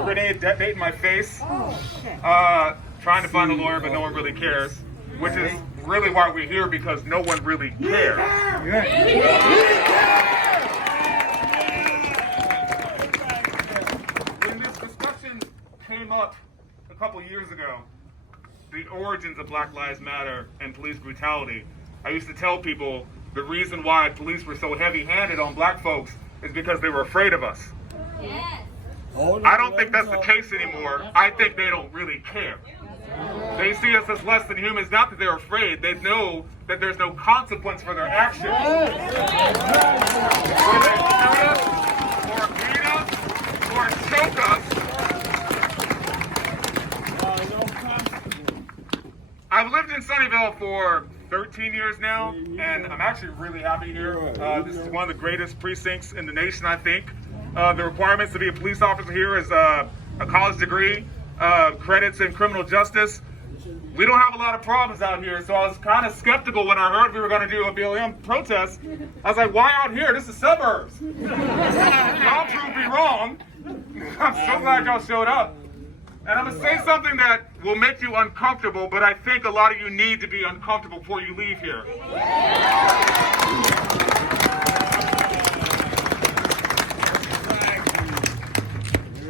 a grenade detonate in my face. Trying to find a lawyer, but no one really cares. Which is really why we're here, because no one really cares. When this discussion came up a couple years ago, the origins of Black Lives Matter and police brutality, I used to tell people the reason why police were so heavy-handed on black folks is because they were afraid of us. Yes. I don't think that's the case anymore. I think they don't really care. They see us as less than humans, not that they're afraid. They know that there's no consequence for their actions. Whether they shoot us, or beat us, or choke us. I've lived in Sunnyvale for 13 years now, and I'm actually really happy here. This is one of the greatest precincts in the nation, I think. The requirements to be a police officer here is a college degree, credits in criminal justice. We don't have a lot of problems out here, so I was kind of skeptical when I heard we were going to do a BLM protest. I was like, why out here? This is suburbs. Y'all proved me wrong. I'm so glad y'all showed up. And I'm going to say something that will make you uncomfortable, but I think a lot of you need to be uncomfortable before you leave here.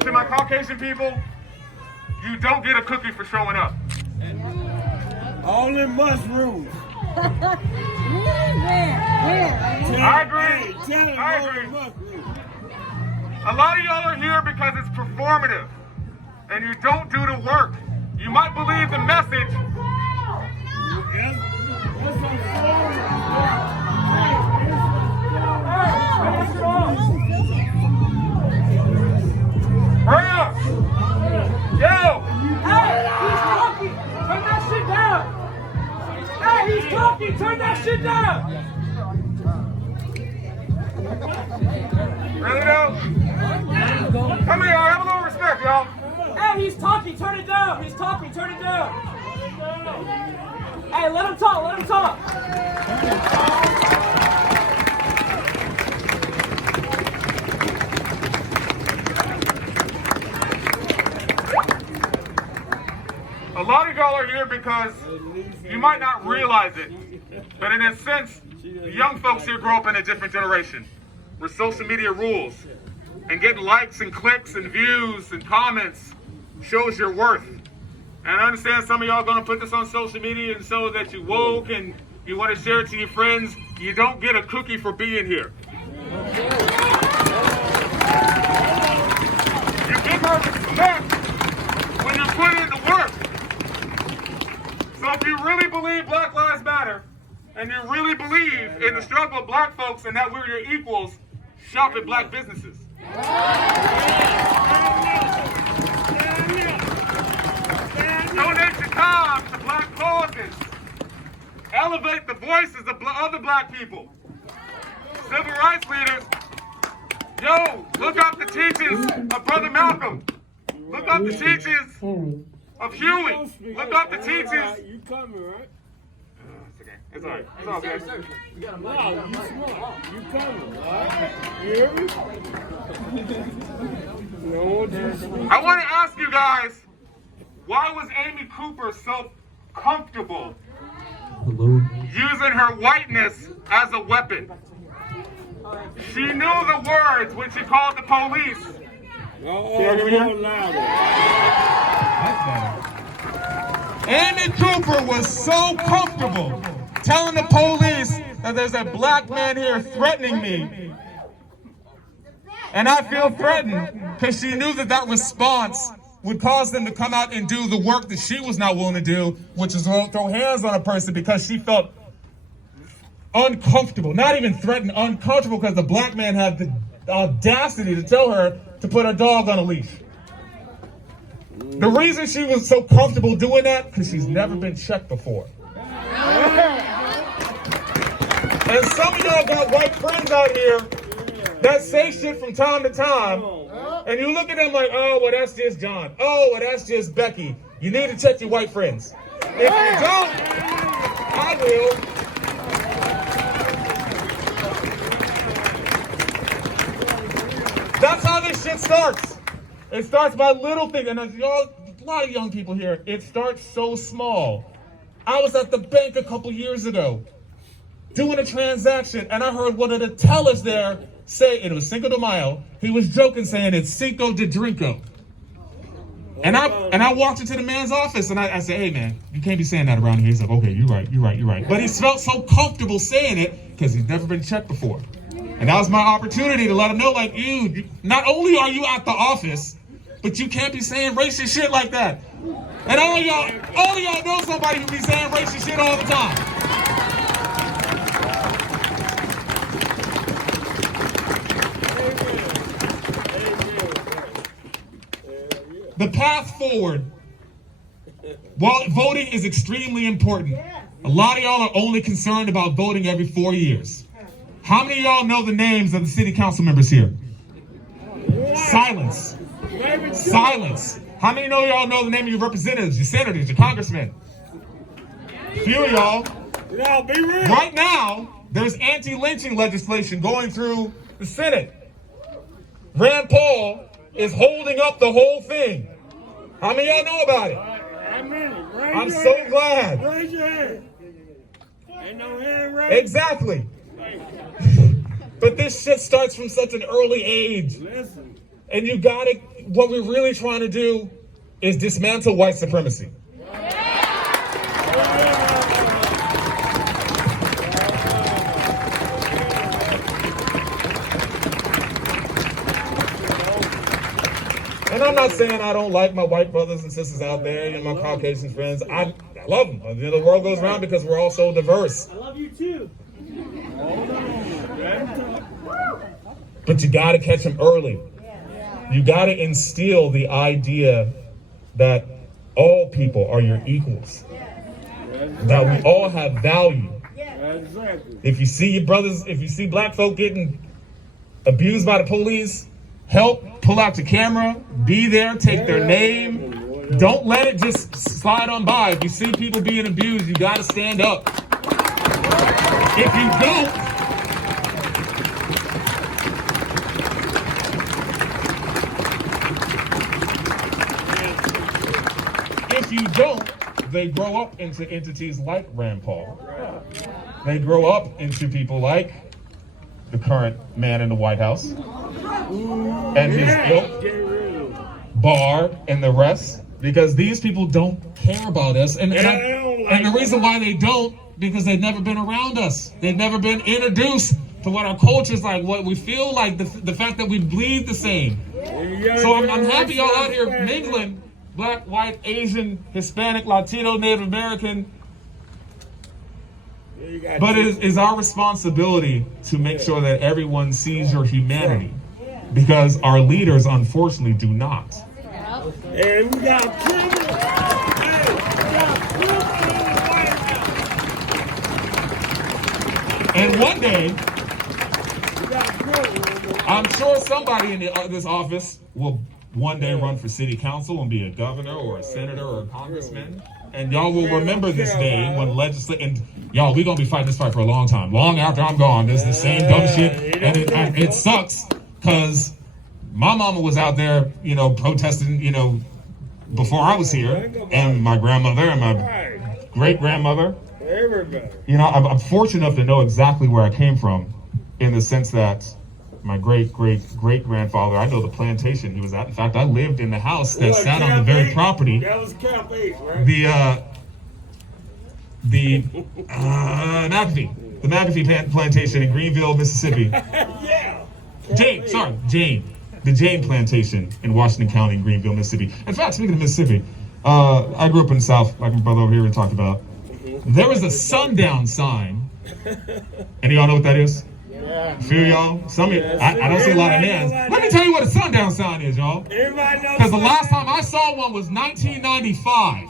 To my Caucasian people, you don't get a cookie for showing up. All in mushrooms. I agree. I agree. A lot of y'all are here because it's performative, and you don't do the work. You might believe the message. Hurry up! Yo! Hey, he's talking! Turn that shit down! Hey, he's talking! Turn that shit down! Really though? Come here, y'all. Have a little respect, y'all. Hey, he's talking! Turn it down! He's talking! Turn it down! Hey, let him talk! Let him talk! A lot of y'all are here because you might not realize it, but in a sense, the young folks here grow up in a different generation where social media rules, and getting likes and clicks and views and comments shows your worth. And I understand some of y'all are going to put this on social media and so that you woke and you want to share it to your friends. You don't get a cookie for being here. You give her respect when you put in the work. So if you really believe Black Lives Matter, and you really believe in the struggle of black folks and that we're your equals, shop at black businesses. Donate your time to black causes. Elevate the voices of other black people. Civil rights leaders, yo, look up the teachings of Brother Malcolm. Look up the teachings of Huey. Look up the teachings. You coming, right? It's all right. It's all good. You smart. You coming, all right? You hear me? I want to ask you guys, why was Amy Cooper so comfortable using her whiteness as a weapon? She knew the words when she called the police. Amy Cooper was so comfortable telling the police that there's a black man here threatening me. And I feel threatened because she knew that that response would cause them to come out and do the work that she was not willing to do, which is throw hands on a person because she felt uncomfortable, not even threatened, uncomfortable because the black man had the audacity to tell her to put her dog on a leash. The reason she was so comfortable doing that, because she's never been checked before. And some of y'all got white friends out here that say shit from time to time, and you look at them like, oh, well, that's just John. Oh, well, that's just Becky. You need to check your white friends. If you don't, I will. That's how this shit starts. It starts by little things, and as y'all, a lot of young people here, it starts so small. I was at the bank a couple years ago doing a transaction, and I heard one of the tellers there say, and it was Cinco de Mayo, he was joking saying it's Cinco de Drinko. And I walked into the man's office and I said, hey man, you can't be saying that around here. He's like, okay, you're right. But he felt so comfortable saying it because he's never been checked before. And that was my opportunity to let him know, like, you, not only are you at the office, but you can't be saying racist shit like that. And all of y'all know somebody who be saying racist shit all the time. The path forward, while voting is extremely important, a lot of y'all are only concerned about voting every 4 years. How many of y'all know the names of the city council members here? Silence. Silence. How many of y'all know the name of your representatives, your senators, your congressmen? Few of y'all. Right now, there's anti-lynching legislation going through the Senate. Rand Paul is holding up the whole thing. How many of y'all know about it? I'm so glad. Raise your hand. Ain't no hand raised. Exactly. But this shit starts from such an early age. Listen. And you got it. What we're really trying to do is dismantle white supremacy. And I'm not saying I don't like my white brothers and sisters out there and my Caucasian friends. I love them. The world goes around because we're all so diverse. I love you too. But you got to catch them early. You got to instill the idea that all people are your equals. That we all have value. If you see your brothers, if you see black folk getting abused by the police, help, pull out your camera, be there, take their name. Don't let it just slide on by. If you see people being abused, you got to stand up. If you don't, they grow up into entities like Rand Paul. They grow up into people like the current man in the White House and his ilk, Barr, and the rest, because these people don't care about us. And the reason why they don't, because they've never been around us. They've never been introduced to what our culture's like, what we feel like, the fact that we bleed the same. So I'm happy y'all out here mingling. Black, white, Asian, Hispanic, Latino, Native American. But it is our responsibility to make sure that everyone sees your humanity, because our leaders, unfortunately, do not. And we got And one day, I'm sure somebody in this office will one day run for city council and be a governor or a senator or a congressman. And y'all will remember this day when and y'all, we're going to be fighting this fight for a long time. Long after I'm gone, there's the same dumb shit. And it sucks because my mama was out there, protesting, before I was here. And my grandmother and my great-grandmother. everybody. I'm fortunate enough to know exactly where I came from, in the sense that my great-great-great-grandfather, I know the plantation he was at. In fact, I lived in the house that sat on the very property. That was Camp 8, right? The McAfee plantation in Greenville, Mississippi. Yeah. Jane. The Jane plantation in Washington County in Greenville, Mississippi. In fact, speaking of Mississippi, I grew up in the South, like my brother over here we talked about. There was a sundown sign. Any of y'all know what that is? Yeah. A few of y'all? Some of you, I don't see a lot of hands. Let me tell you what a sundown sign is, y'all. Everybody knows. Because the last time I saw one was 1995.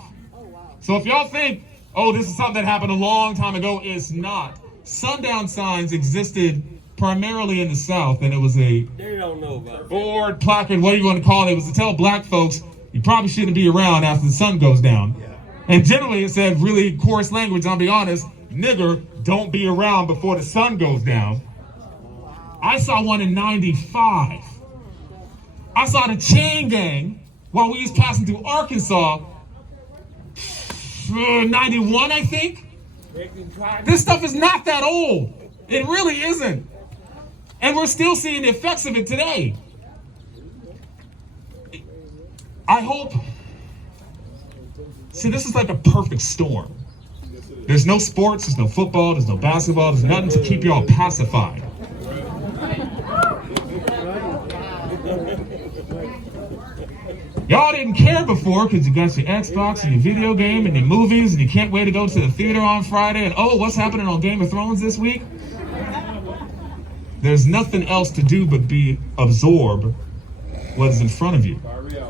So if y'all think, oh, this is something that happened a long time ago, it's not. Sundown signs existed primarily in the South, and it was a They don't know about it. board, placard, whatever you want to call it. It was to tell black folks, you probably shouldn't be around after the sun goes down. And generally it said really coarse language, I'll be honest, nigger, don't be around before the sun goes down. I saw one in 95. I saw the chain gang while we was passing through Arkansas, 91, I think. This stuff is not that old. It really isn't. And we're still seeing the effects of it today. I hope, see, this is like a perfect storm. There's no sports, there's no football, there's no basketball, there's nothing to keep y'all pacified. Y'all didn't care before because you got your Xbox and your video game and your movies and you can't wait to go to the theater on Friday and oh, what's happening on Game of Thrones this week? There's nothing else to do but absorb what's in front of you.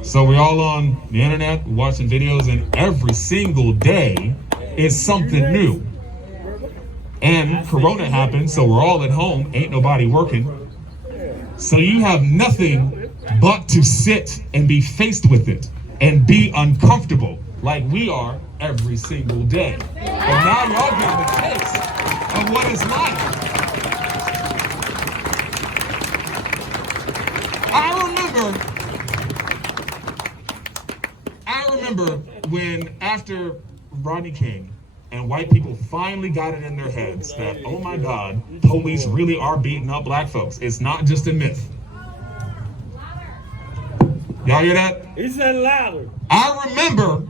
So we're all on the internet watching videos, and every single day is something new. And Corona happened, so we're all at home, ain't nobody working. So you have nothing but to sit and be faced with it and be uncomfortable like we are every single day. But now y'all getting a taste of what it's like. I remember when after Rodney King and white people finally got it in their heads that, oh my God, police really are beating up black folks. It's not just a myth. Y'all hear that? He said louder. I remember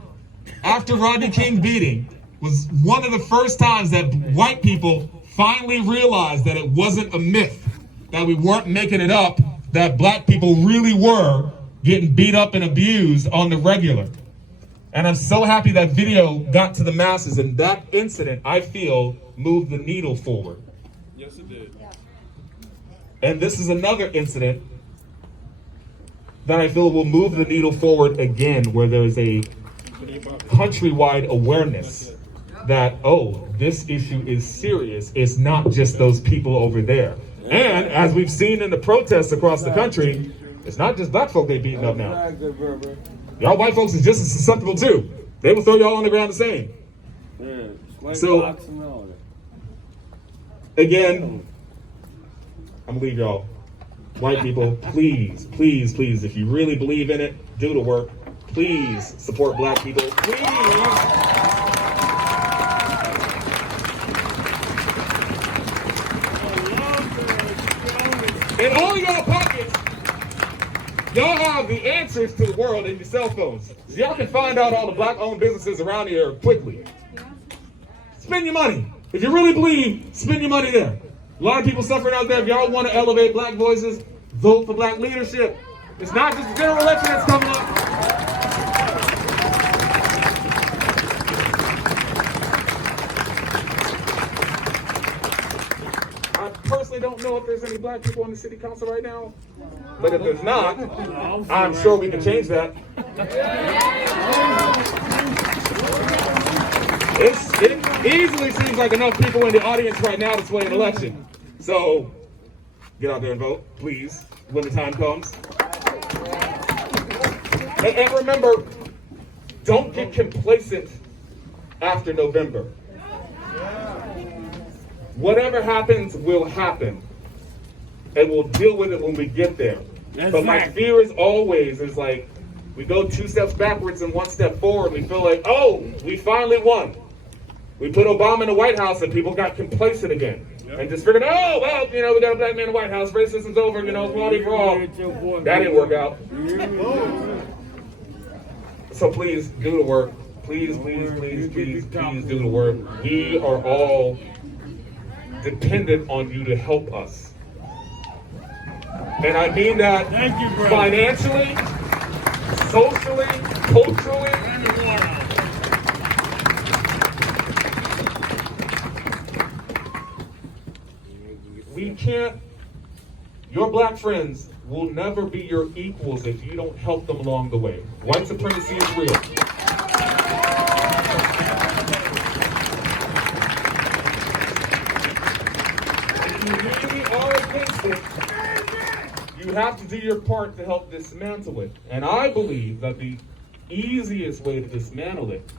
after Rodney King beating was one of the first times that white people finally realized that it wasn't a myth, that we weren't making it up, that black people really were getting beat up and abused on the regular. And I'm so happy that video got to the masses, and that incident, I feel, moved the needle forward. Yes, it did. And this is another incident that I feel will move the needle forward again, where there's a countrywide awareness that, oh, this issue is serious. It's not just those people over there. And as we've seen in the protests across the country, it's not just black folk they beating up now. Y'all white folks is just as susceptible too. They will throw y'all on the ground the same. So, again, I'm gonna leave y'all. White people, please, please, please, if you really believe in it, do the work. Please support black people. Please. In all y'all pockets, y'all have the answers to the world in your cell phones. So y'all can find out all the black-owned businesses around here quickly. Spend your money. If you really believe, spend your money there. A lot of people suffering out there. If y'all want to elevate black voices, vote for black leadership. It's not just the general election that's coming up. I personally don't know if there's any black people on the city council right now, but if there's not, I'm sure we can change that. It easily seems like enough people in the audience right now to sway an election. So get out there and vote, please, when the time comes. And remember, don't get complacent after November. Whatever happens will happen, and we'll deal with it when we get there. But my fear is always like, we go 2 steps backwards and 1 step forward. We feel like, oh, we finally won. We put Obama in the White House and people got complacent again. And just figured, oh, well, we got a black man in the White House, racism's over, equality for all. That didn't work out. So please, do the work. Please, please, please, please, please do the work. We are all dependent on you to help us. And I mean that financially, socially, culturally. We can't, your black friends will never be your equals if you don't help them along the way. White supremacy is real. If you really are against it, you have to do your part to help dismantle it. And I believe that the easiest way to dismantle it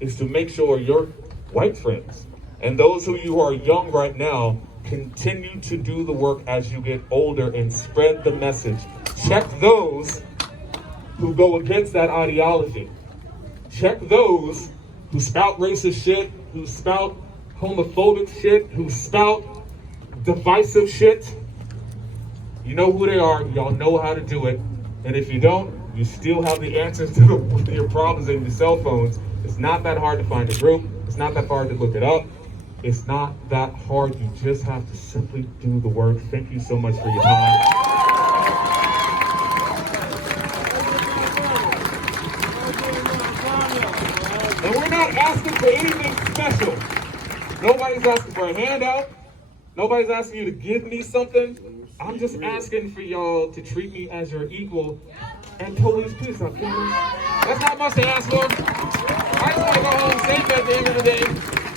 is to make sure your white friends and those of you who are young right now continue to do the work as you get older and spread the message. Check those who go against that ideology. Check those who spout racist shit, who spout homophobic shit, who spout divisive shit. You know who they are. Y'all know how to do it. And if you don't, you still have the answers to your problems in your cell phones. It's not that hard to find a group. It's not that hard to look it up. It's not that hard. You just have to simply do the work. Thank you so much for your time. And we're not asking for anything special. Nobody's asking for a handout. Nobody's asking you to give me something. I'm just asking for y'all to treat me as your equal and police peace out, please. That's not much to ask for. I just want to go home safe at the end of the day.